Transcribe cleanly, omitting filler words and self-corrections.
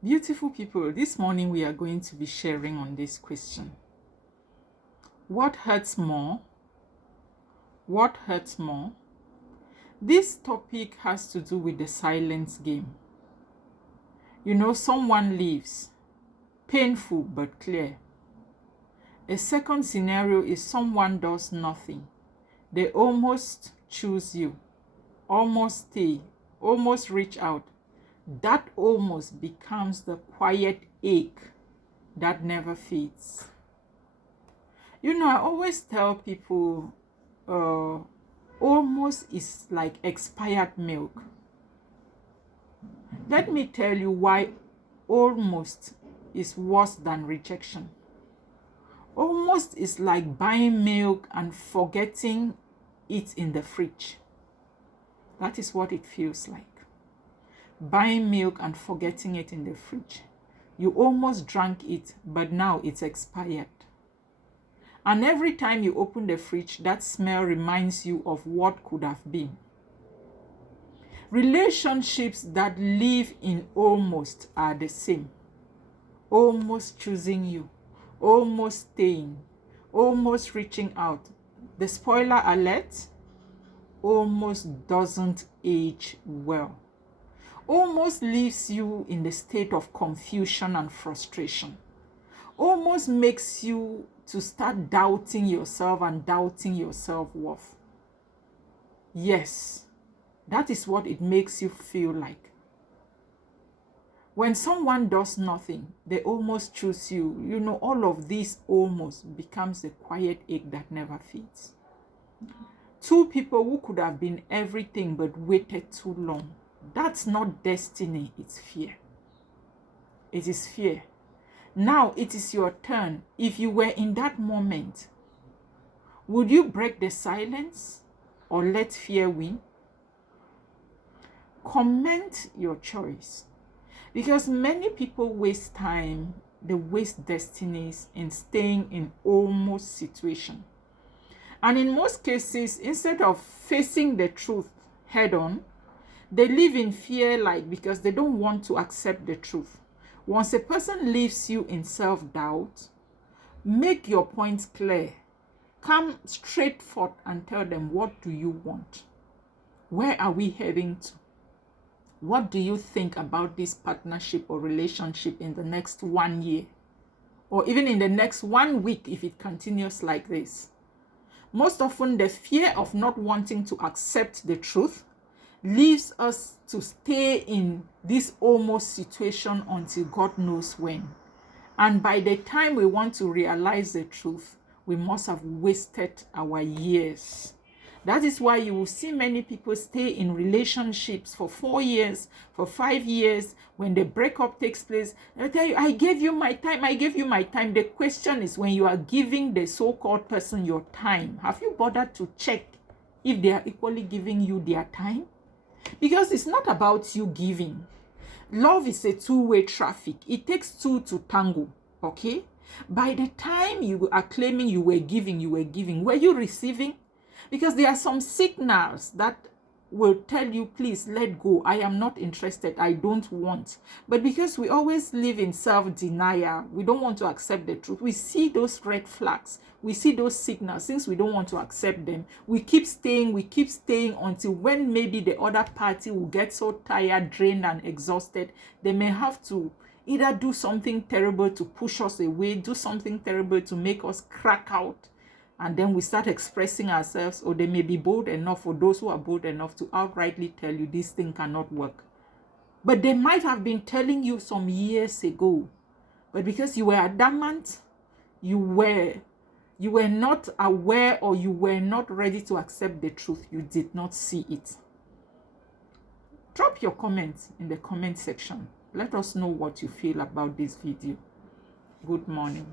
Beautiful people, this morning we are going to be sharing on this question. What hurts more? What hurts more? This topic has to do with the silence game. You know, someone leaves, painful but clear. A second scenario is someone does nothing. They almost choose you, almost stay, almost reach out. That almost becomes the quiet ache that never fades. You know, I always tell people almost is like expired milk. Let me tell you why almost is worse than rejection. Almost is like buying milk and forgetting it in the fridge. That is what it feels like. Buying milk and forgetting it in the fridge. You almost drank it, but now it's expired. And every time you open the fridge, that smell reminds you of what could have been. Relationships that live in almost are the same. Almost choosing you, almost staying, almost reaching out. The spoiler alert, almost doesn't age well. Almost leaves you in the state of confusion and frustration. Almost makes you to start doubting yourself and doubting your self-worth. Yes, that is what it makes you feel like. When someone does nothing, they almost choose you. You know, all of this almost becomes a quiet ache that never fades. Two people who could have been everything but waited too long. That's not destiny, it's fear. It is fear. Now it is your turn. If you were in that moment, would you break the silence or let fear win? Comment your choice. Because many people waste time, they waste destinies in staying in almost situation. And in most cases, instead of facing the truth head on, they live in fear, like because they don't want to accept the truth. Once a person leaves you in self-doubt, make your points clear. Come straight forth and tell them, what do you want? Where are we heading to? What do you think about this partnership or relationship in the next 1 year? Or even in the next 1 week if it continues like this? Most often, the fear of not wanting to accept the truth leaves us to stay in this almost situation until God knows when. And by the time we want to realize the truth, we must have wasted our years. That is why you will see many people stay in relationships for 4 years, for 5 years. When the breakup takes place, they'll tell you, I gave you my time, I gave you my time. The question is, when you are giving the so-called person your time, have you bothered to check if they are equally giving you their time? Because it's not about you giving. Love is a two-way traffic. It takes two to tango, okay? By the time you are claiming you were giving, were you receiving? Because there are some signals that will tell you, please let go. I am not interested. I don't want. But because we always live in self-denial, we don't want to accept the truth. We see those red flags. We see those signals. Since we don't want to accept them, we keep staying until when maybe the other party will get so tired, drained, and exhausted, they may have to either do something terrible to push us away, do something terrible to make us crack out. And then we start expressing ourselves, or they may be bold enough, for those who are bold enough to outrightly tell you this thing cannot work. But they might have been telling you some years ago. But because you were adamant, you were not aware, or you were not ready to accept the truth, you did not see it. Drop your comments in the comment section. Let us know what you feel about this video. Good morning.